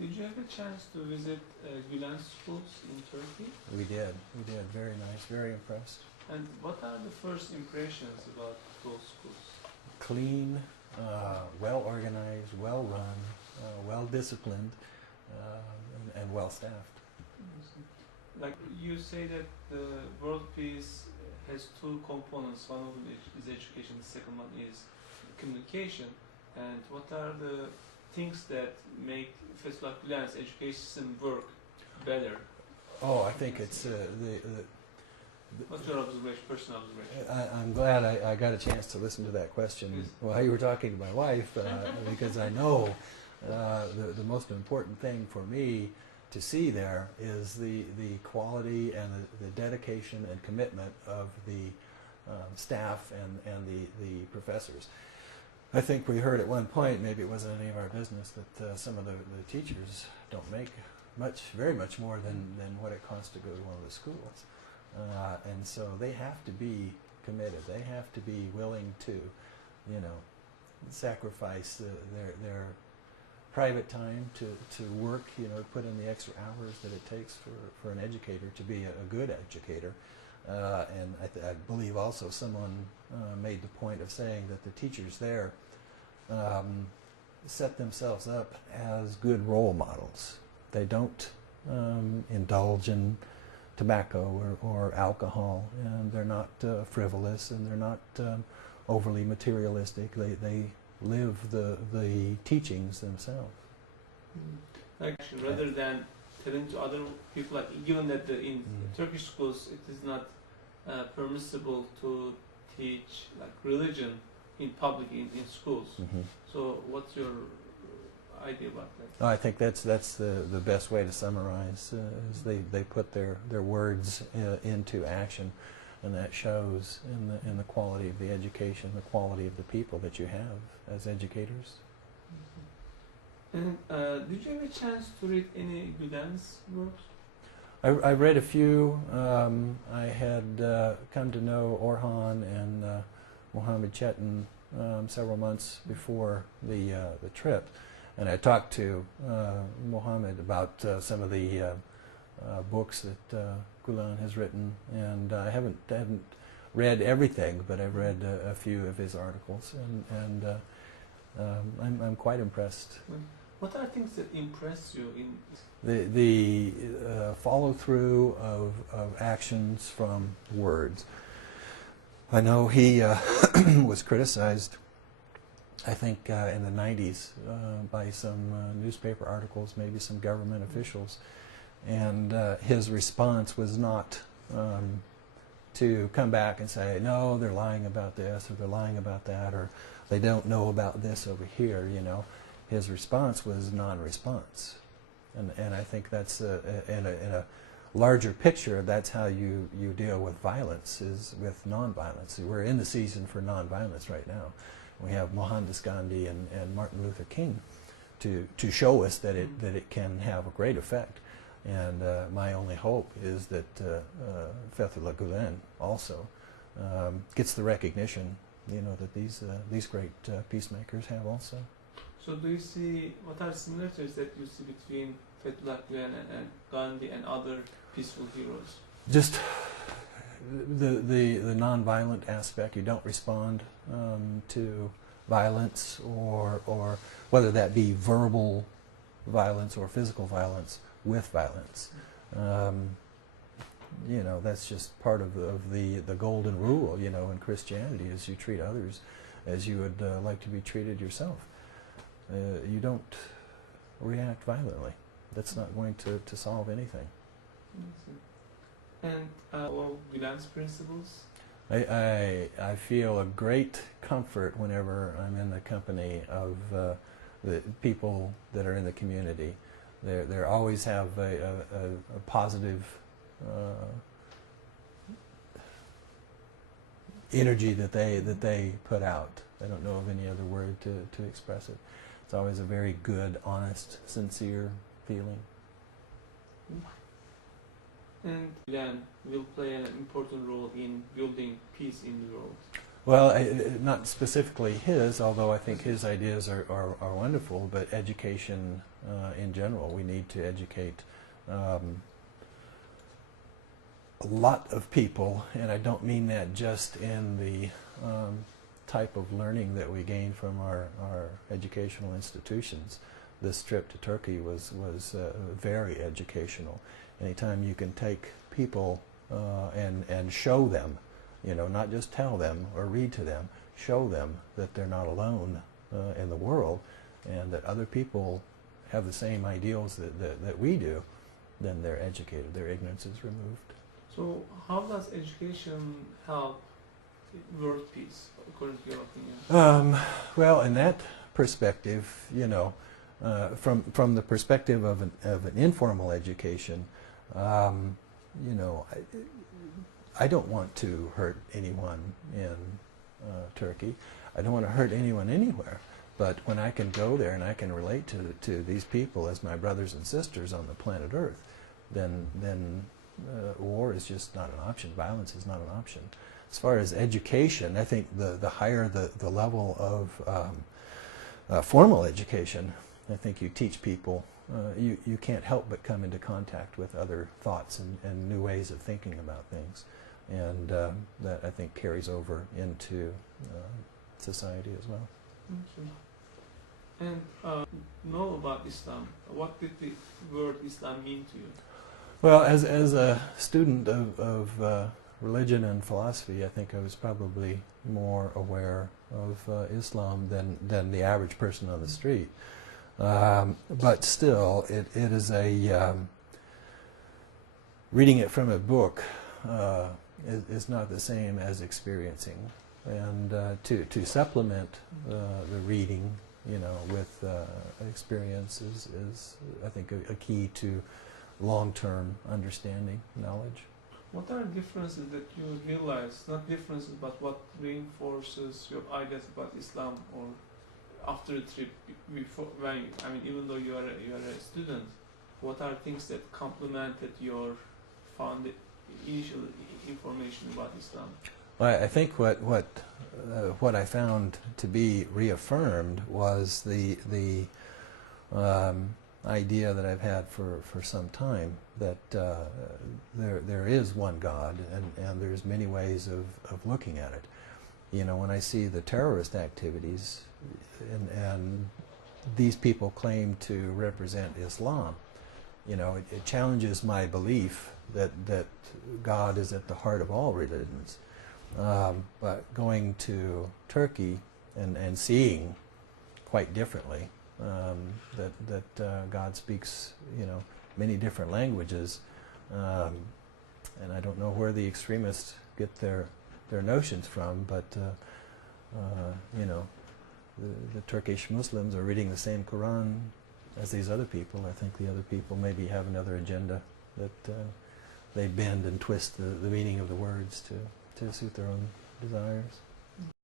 Did you have a chance to visit Gulen schools in Turkey? We did. Very nice. Very impressed. And what are the first impressions about those schools? Clean, well organized, well run, well disciplined, and well staffed. Like you say that the world peace has two components. One of them is education. The second one is communication. And what are the things that make Fethullah Gulen's education system work better? Oh, I think it's What's your observation, personal observation? I'm glad I got a chance to listen to that question Yes. while you were talking to my wife, because I know the most important thing for me to see there is the quality and the dedication and commitment of the staff and the professors. I think we heard at one point, maybe it wasn't any of our business, that some of the teachers don't make very much more than what it costs to go to one of the schools. And so they have to be committed. They have to be willing to, sacrifice their private time to work, put in the extra hours that it takes for an educator to be a good educator. And I believe also someone made the point of saying that the teachers there set themselves up as good role models. They don't indulge in tobacco or alcohol, and they're not frivolous, and they're not overly materialistic. They live the teachings themselves. Actually, rather than telling to other people, like given that in Turkish schools it is not permissible to teach like religion in public in schools. So what's your idea about that? I think that's the best way to summarize. Is they put their words into action, and that shows in the quality of the education, the quality of the people that you have as educators. And did you have a chance to read any Gulen's works? I read a few. I had come to know Orhan and Mohammed Chetin several months before the trip, and I talked to Mohammed about some of the books that Gulen has written, and I haven't read everything, but I've read a few of his articles, and I'm quite impressed. What are things that impress you in the follow through of actions from words? I know he was criticized, I think, in the 90s by some newspaper articles, maybe some government officials, and his response was not to come back and say, no, they're lying about this, or they're lying about that, or they don't know about this over here, His response was non-response. And I think that's, in a larger picture, that's how you deal with violence, is with non-violence. We're in the season for non-violence right now. We have Mohandas Gandhi and Martin Luther King to show us that it can have a great effect. And my only hope is that Fethullah Gulen also gets the recognition, that these great peacemakers have also. So do you see, what are similarities that you see between Fethullah Gulen and Gandhi and other peaceful heroes? Just the non-violent aspect. You don't respond to violence, or whether that be verbal violence or physical violence with violence. That's just part of the golden rule, in Christianity, is you treat others as you would like to be treated yourself. You don't react violently. That's not going to solve anything. And all Gulen's principles? I feel a great comfort whenever I'm in the company of the people that are in the community. They always have a positive energy that they put out. I don't know of any other word to express it. It's always a very good, honest, sincere feeling. And Gulen will play an important role in building peace in the world. Well, not specifically his, although I think his ideas are wonderful, but education in general. We need to educate a lot of people, and I don't mean that just in the type of learning that we gain from our educational institutions. This trip to Turkey was very educational. Anytime you can take people and show them, you know, not just tell them or read to them, show them that they're not alone in the world, and that other people have the same ideals that we do, then they're educated, their ignorance is removed. So how does education help world peace, according to your opinion? Well, in that perspective, you know, from the perspective of an informal education, you know, I don't want to hurt anyone in Turkey. I don't want to hurt anyone anywhere. But when I can go there and I can relate to these people as my brothers and sisters on the planet Earth, then war is just not an option. Violence is not an option. As far as education, I think the higher the level of formal education, I think you teach people, you can't help but come into contact with other thoughts and new ways of thinking about things. And that, I think, carries over into society as well. Okay. And know about Islam. What did the word Islam mean to you? Well, as a student of religion and philosophy, I think I was probably more aware of Islam than the average person on the street. But still, it is a reading it from a book is not the same as experiencing, and to supplement the reading, you know, with experience is I think a key to long-term understanding, knowledge. What are differences that you realize? Not differences, but what reinforces your ideas about Islam, or after the trip, before, when I mean, even though you are a student, what are things that complemented your initial information about Islam? Well, I think what I found to be reaffirmed was the idea that I've had for some time, that there is one God, and there's many ways of looking at it. You know, when I see the terrorist activities, and these people claim to represent Islam, you know, it challenges my belief that God is at the heart of all religions. But going to Turkey and seeing quite differently that God speaks, you know, many different languages, and I don't know where the extremists get their notions from, but you know, the Turkish Muslims are reading the same Quran as these other people. I think the other people maybe have another agenda that they bend and twist the meaning of the words to suit their own desires.